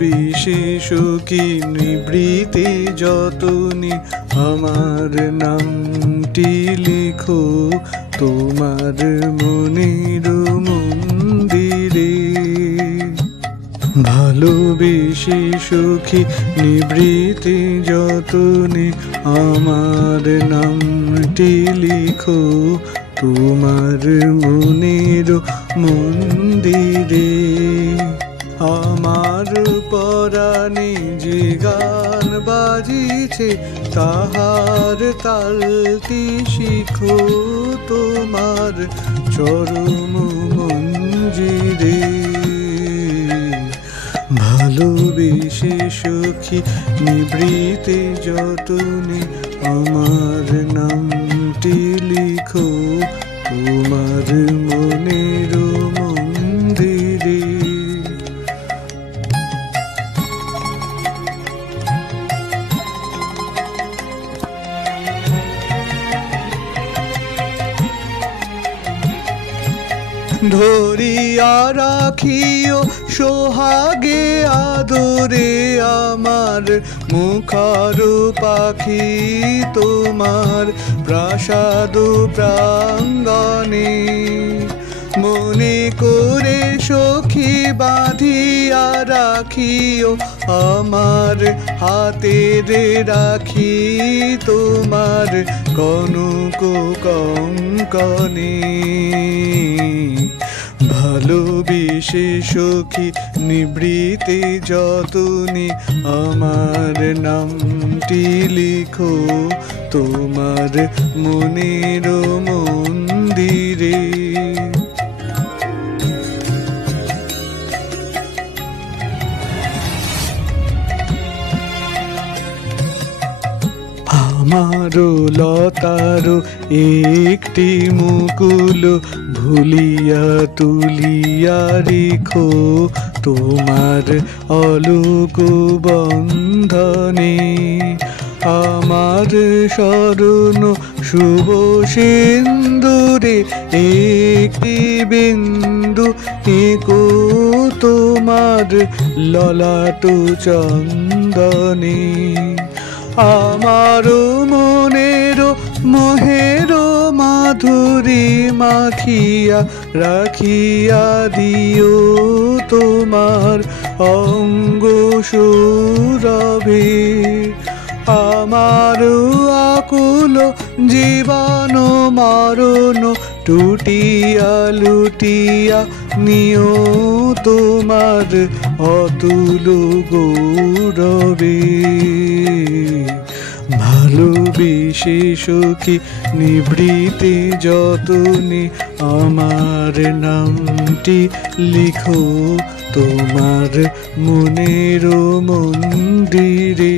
বিশেষকি নিবৃতে যতনে আমার নামটি লিখো তোমার মনের মন্দিরে। ভালোবেসে সুখী নিবৃতে যতনে আমার নামটি লিখো তোমার মনের মন্দিরে। আমার পরাণে যে গান বাজিছে তাহার তালটি শিখো তোমার চরম মঞ্জিরে। ভালোবেসে সুখী নিবৃতে যতনে আমার নামটি লিখো তোমার মনের মন্দিরে। ধরিয়া রাখিও সোহাগে আদরে আমার মুখার পাখি তোমার প্রাসাদ প্রাঙ্গণে। মনে করে সখী বাঁধিয়া রাখিও আমার হাতের রাখি তোমার কনক কঙ্কণে। ভালোবেসে সখী নিবৃতে যতনে আমার নামটি লিখো তোমার মনের মন্দিরে। আমারো লতারো একটি মুকুল ভুলিয়া তুলিয়া রেখো তোমার অলোক বন্ধনে। আমার শরণ শুভ সিন্দুরে একটি বিন্দু এঁকো তোমার ললাট চন্দনে। আমার মনের মোহের মাধুরী মাখিয়া রাখিয়া দিও তোমার অঙ্গ সুরভে। আমার আকুল জীবন মরণ টুটিয়া লুটিয়া নিও তোমার অতুল গৌরবে। ভালোবেসে সখী নিবৃতে যতনে আমার নামটি লিখো তোমার মনের মন্দিরে।